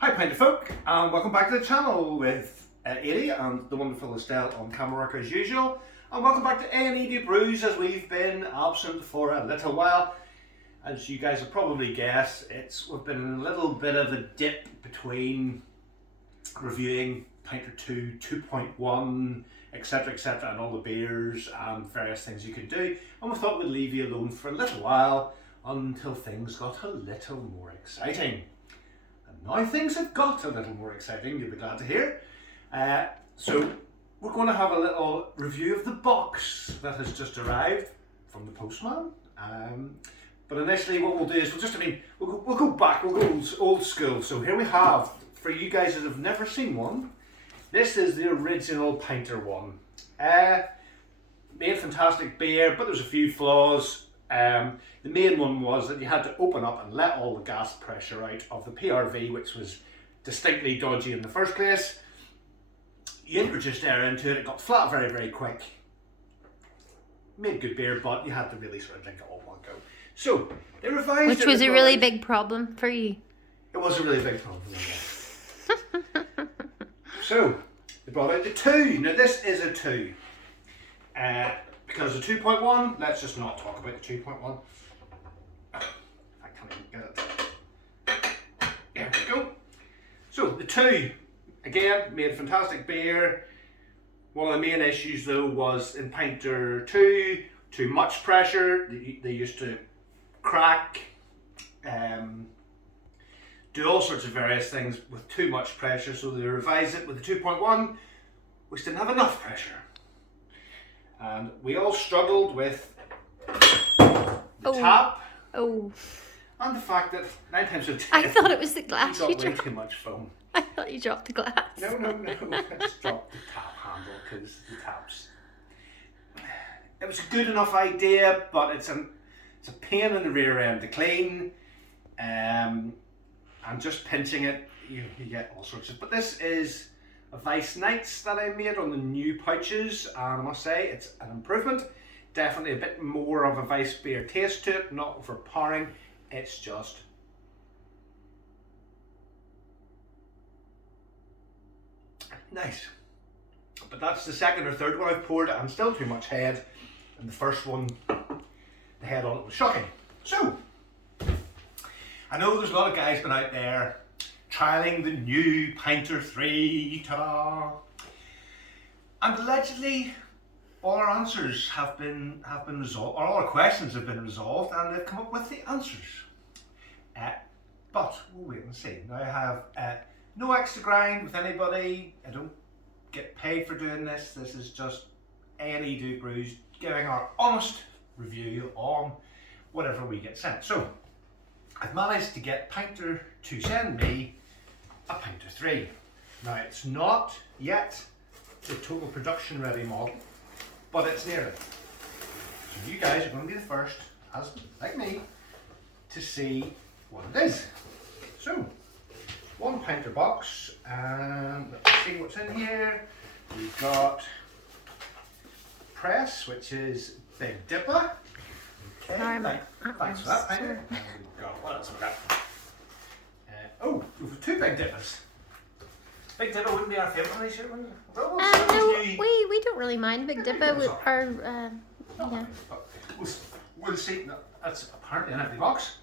Hi Pinter folk, and welcome back to the channel with Edie and the wonderful Estelle on camera work as usual. And welcome back to A&E Du Bruise, as we've been absent for a little while. As you guys have probably guessed, we've been in a little bit of a dip between reviewing Pinter 2, 2.1, etc, and all the beers and various things you could do. And we thought we'd leave you alone for a little while until things got a little more exciting. Now things have got a little more exciting, you'll be glad to hear. So we're going to have a little review of the box that has just arrived from the postman. But initially what we'll do is we'll go back, we'll go old school. So here we have, for you guys that have never seen one, this is the original Pinter one. Made fantastic beer, but there's a few flaws. The main one was that you had to open up and let all the gas pressure out of the PRV, which was distinctly dodgy in the first place. You introduced air into it, it got flat very, very quick. Made good beer, but you had to really sort of drink it all in one go. So, they revised it. Which was a really big problem for you. It was a really big problem, yeah. So, they brought out the 2. Now this is a 2. Because the 2.1, let's just not talk about the 2.1. I can't even get it. There we go. So the 2, again, made fantastic beer. One of the main issues though was in Pinter 2, too much pressure. They used to crack, do all sorts of various things with too much pressure, so they revised it with the 2.1, which didn't have enough pressure. And we all struggled with the tap and the fact that 9 times out of 10 I thought it was the glass you you got way dropped. too much foam. I thought you dropped the glass. No, I just dropped the tap handle because the taps. It was a good enough idea, but it's a pain in the rear end to clean. And just pinching it, you get all sorts of. But this is a Vice Knights that I made on the new pouches, and I must say it's an improvement. Definitely a bit more of a Vice beer taste to it, not overpowering. It's just nice. But that's the second or third one I've poured, and still too much head. And the first one, the head on it was shocking. So, I know there's a lot of guys been out there trialing the new Pinter 3, ta-da! And allegedly, all our answers have been resolved, or all our questions have been resolved, and they've come up with the answers. But we'll wait and see. Now I have no extra grind with anybody. I don't get paid for doing this. This is just A&E Du Bruise giving our honest review on whatever we get sent. So, I've managed to get Pinter to send me a Pinter 3. Now it's not yet the total production ready model, but it's nearly. So you guys are going to be the first, as like me, to see what it is. So, one Pinter box, and let's see what's in here. We've got press, which is Big Dipper. Okay, thanks for that, Pinter. And we've got, what else have we got? Oh, we've 2 Big Dippers. Big Dipper wouldn't be our favourite this year, wouldn't it? No, we don't really mind Big Dipper with our, yeah. We'll see. No, that's apparently an empty box.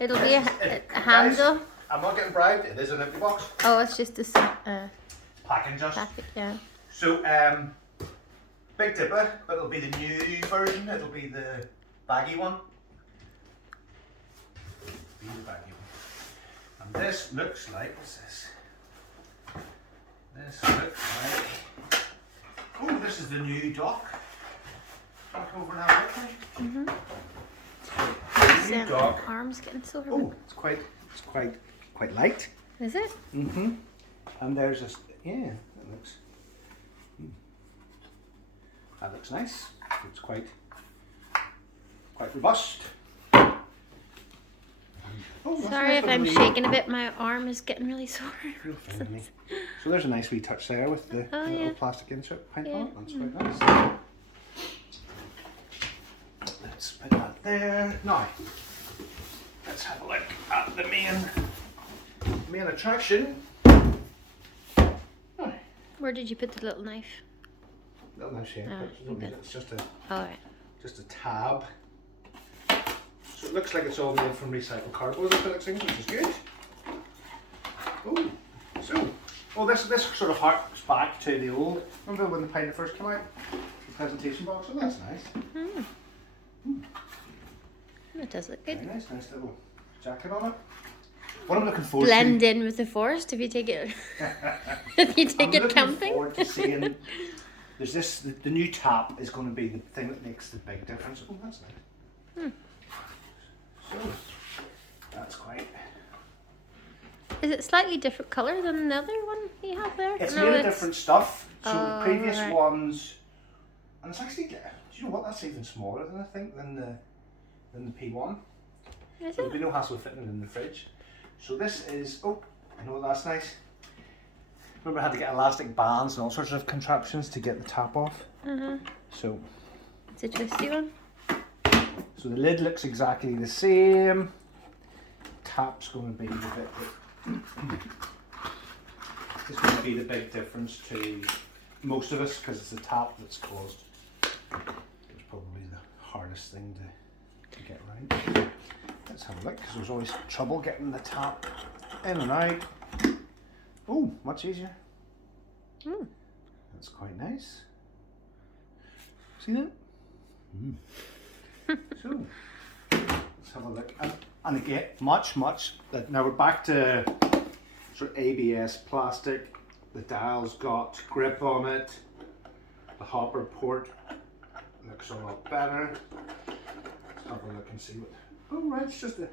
It'll be a handle. Guys, I'm not getting bribed, it is an empty box. Oh, it's just a Packing just. packet, yeah. So, Big Dipper, but it'll be the new version, it'll be the baggy one. And this looks like, what's this? This looks like, oh, this is the new dock. Dock over now, okay? New dock. Arm's getting sore. Oh, it's quite light. Is it? Mm-hmm. And there's a, yeah, that looks nice. It's quite robust. Oh, sorry if I'm shaking a bit. My arm is getting really sore. So there's a nice wee touch there with the little plastic insert pint on it. That's quite nice. Let's put that there. Now, let's have a look at the main attraction. Where did you put the little knife? Little knife here. Oh, okay. It's just Alright. a tab. So it looks like it's all made from recycled cardboard, which is good. Oh, so this sort of harks back to the old. Remember when the Pinter first came out? The presentation box. Oh, that's nice. That does look good. Very nice little jacket on it. What I'm looking forward Blend to. in with the forest if you take it. If you take it camping. I'm looking forward to seeing. There's the new tap is going to be the thing that makes the big difference. Oh, that's nice. So that's quite. Is it slightly different colour than the other one you have there? It's No, made of different stuff. So the previous right. ones, and it's actually. Do you know what? That's even smaller than I think than the P1. Is There'll be it? no hassle fitting it in the fridge. So this is. Oh, I know that's nice. Remember, I had to get elastic bands and all sorts of contraptions to get the tap off. So. It's a twisty one. So the lid looks exactly the same. Tap's going to be the bit that is going to be the big difference to most of us because it's the tap that's caused. It's probably the hardest thing to get right. Let's have a look because there's always trouble getting the tap in and out. Oh, much easier. That's quite nice. See that? So, let's have a look. And again, much. Now we're back to sort of ABS plastic. The dial's got grip on it. The hopper port looks a lot better. Let's have a look and see what. Oh, right, it's just a.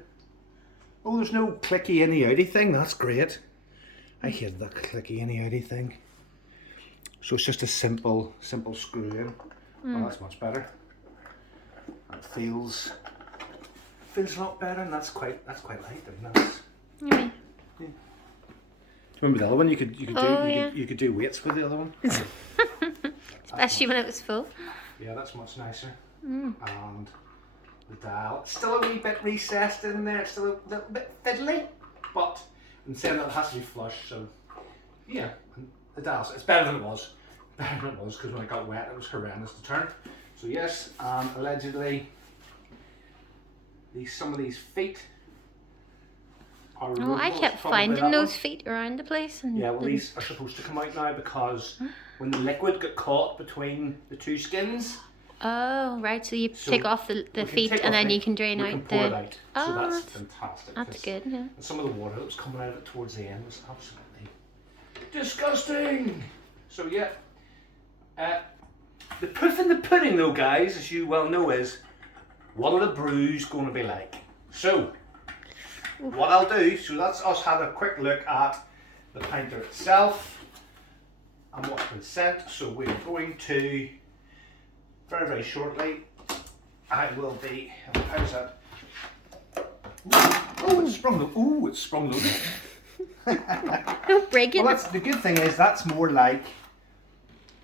Oh, there's no clicky inny outy thing. That's great. I hate that clicky inny outy thing. So it's just a simple screw in. Oh, that's much better. It feels a lot better, and that's quite light. Nice. Yeah. Remember the other one? You could yeah. you could do weights with the other one. Especially when it was full. Yeah, that's much nicer. And the dial, it's still a wee bit recessed in there. It's still a little bit fiddly, but in saying that, it has to be flush. So yeah, and the dial, it's better than it was. Better than it was because when it got wet, it was horrendous to turn. So yes, allegedly, some of these feet are. Oh, I kept finding those feet around the place. And yeah, well, these are supposed to come out now because when the liquid got caught between the two skins. Oh, right. So you take off the feet and then you can drain out the. Pour it out. Oh, so that's fantastic. That's good. Yeah. And some of the water that was coming out of it towards the end was absolutely disgusting. So yeah. The proof in the pudding, though, guys, as you well know, is what are the brews going to be like? So, what I'll do, so that's us had a quick look at the Pinter itself and what's been sent. So we're going to, very, very shortly, I will be, how's that? Oh, it's sprung loose. Oh, it's sprung loose. Don't break it. Well, the good thing is that's more like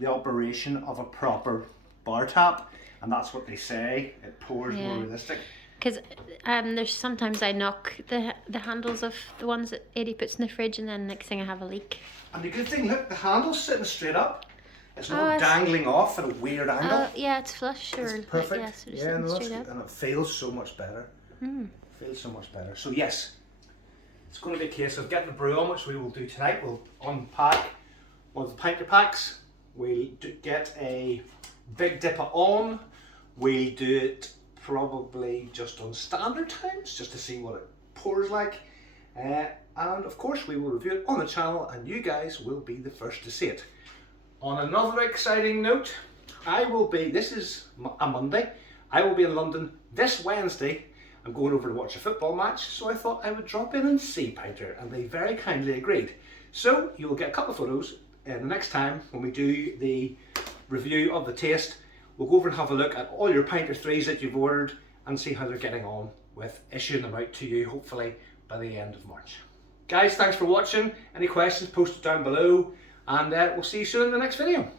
the operation of a proper bar tap, and that's what they say. It pours more realistic. Because there's sometimes I knock the handles of the ones that Eddie puts in the fridge, and then next thing I have a leak. And the good thing, look, the handle's sitting straight up. It's not dangling off at a weird angle. Yeah, it's flush or it's perfect. Like, so yeah, no, that's good. And it feels so much better. Feels so much better. So yes, it's going to be a case of getting the brew on, which we will do tonight. We'll unpack one of the Pinter packs. We'll get a Big Dipper on. We'll do it probably just on standard times, just to see what it pours like. And of course, we will review it on the channel, and you guys will be the first to see it. On another exciting note, this is a Monday, I will be in London this Wednesday. I'm going over to watch a football match, so I thought I would drop in and see Pinter, and they very kindly agreed. So you'll get a couple of photos the next time when we do the review of the taste. We'll go over and have a look at all your Pinter 3s that you've ordered and see how they're getting on with issuing them out to you, hopefully by the end of March. Guys, thanks for watching. Any questions, post it down below, and we'll see you soon in the next video.